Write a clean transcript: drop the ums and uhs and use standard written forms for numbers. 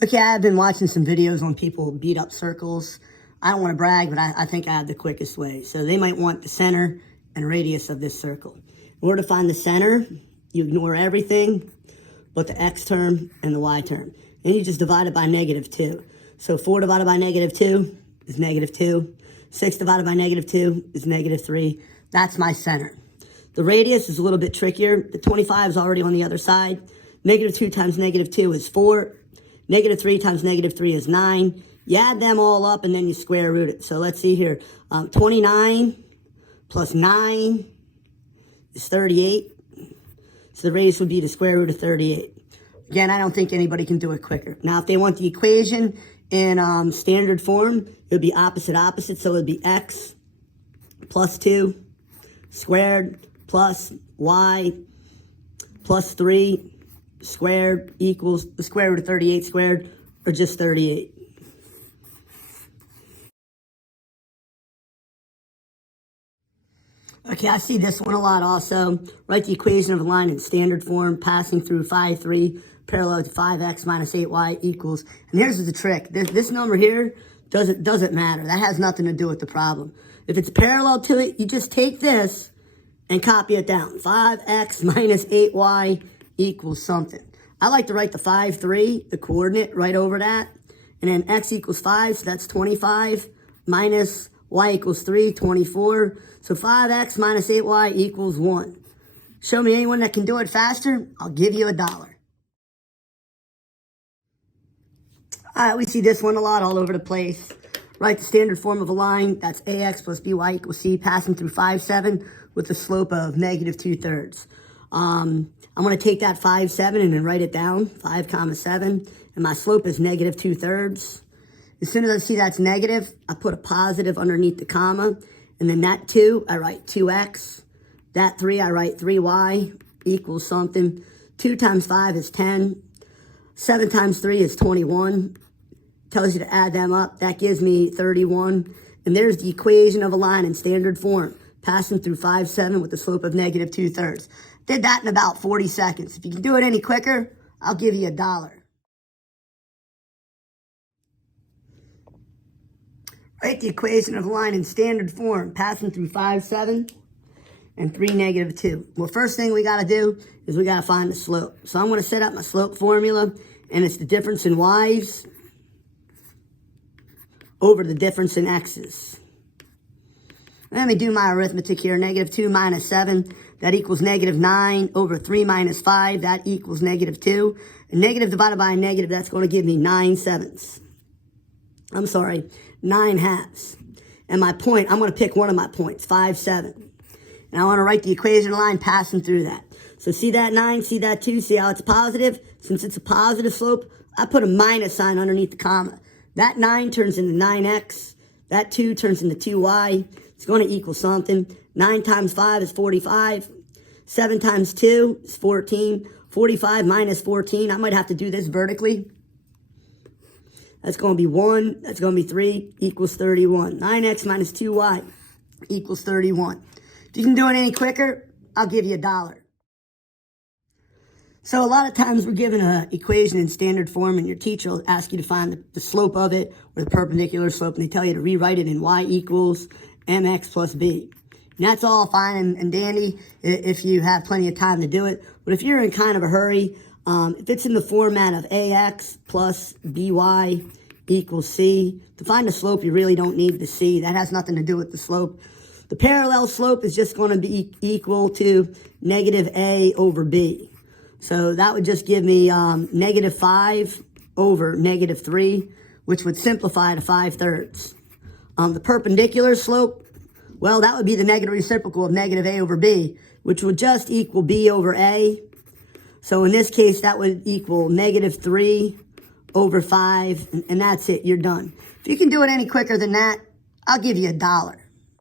Okay, I've been watching some videos on people beat up circles. I don't want to brag, but I think I have the quickest way. So they might want the center and radius of this circle. In order to find the center, you ignore everything but the x term and the y term. And you just divide it by -2. So 4 divided by -2 is -2. 6 divided by -2 is -3. That's my center. The radius is a little bit trickier. The 25 is already on the other side. -2 times -2 is 4. -3 times -3 is 9. You add them all up and then you square root it. So let's see here. 29 plus 9 is 38. So the radius would be the square root of 38. Again, I don't think anybody can do it quicker. Now, if they want the equation in standard form, it would be opposite. So it would be x plus 2 squared plus y plus 3 squared equals the square root of 38 squared, or just 38. Okay, I see this one a lot also. Write the equation of a line in standard form, passing through 5, 3, parallel to 5x minus 8y equals, and here's the trick. This number here doesn't matter. That has nothing to do with the problem. If it's parallel to it, you just take this and copy it down. 5x minus 8y equals something. I like to write the 5, 3, the coordinate right over that, and then x equals 5, so that's 25, minus y equals 3, 24. So 5x minus 8y equals 1. Show me anyone that can do it faster, I'll give you $1. All right, we see this one a lot all over the place. Write the standard form of a line. That's ax plus by equals c, passing through 5, 7 with a slope of -2/3. I'm going to take that 5, 7 and then write it down, 5, 7, and my slope is -2/3. As soon as I see that's negative, I put a positive underneath the comma, and then that 2, I write 2x. That 3, I write 3y equals something. 2 times 5 is 10. 7 times 3 is 21. Tells you to add them up. That gives me 31. And there's the equation of a line in standard form, passing through 5, 7 with a slope of -2/3. Did that in about 40 seconds. If you can do it any quicker, I'll give you $1. Write the equation of a line in standard form, passing through 5, 7, and 3, -2. Well, first thing we got to do is we got to find the slope. So I'm going to set up my slope formula, and it's the difference in y's over the difference in x's. Let me do my arithmetic here. -2 minus 7, that equals -9 over 3 minus 5, that equals -2. And negative divided by a negative, that's going to give me 9/7. I'm sorry, 9/2. And my point, I'm going to pick one of my points, 5, 7. And I want to write the equation line passing through that. So see that 9, see that 2, see how it's positive? Since it's a positive slope, I put a minus sign underneath the comma. That 9 turns into 9x. That 2 turns into 2y. It's going to equal something. 9 times 5 is 45. 7 times 2 is 14. 45 minus 14. I might have to do this vertically. That's going to be 1. That's going to be 3 equals 31. 9x minus 2y equals 31. If you can do it any quicker, I'll give you $1. So a lot of times we're given an equation in standard form, and your teacher will ask you to find the slope of it or the perpendicular slope, and they tell you to rewrite it in y equals mx plus b. And that's all fine and dandy if you have plenty of time to do it. But if you're in kind of a hurry, if it's in the format of ax plus by equals c, to find the slope, you really don't need the c. That has nothing to do with the slope. The parallel slope is just going to be equal to -a over b. So that would just give me -5 over -3, which would simplify to 5/3. The perpendicular slope, well, that would be the negative reciprocal of -a over b, which would just equal b over a. So in this case, that would equal -3 over 5, and that's it. You're done. If you can do it any quicker than that, I'll give you $1.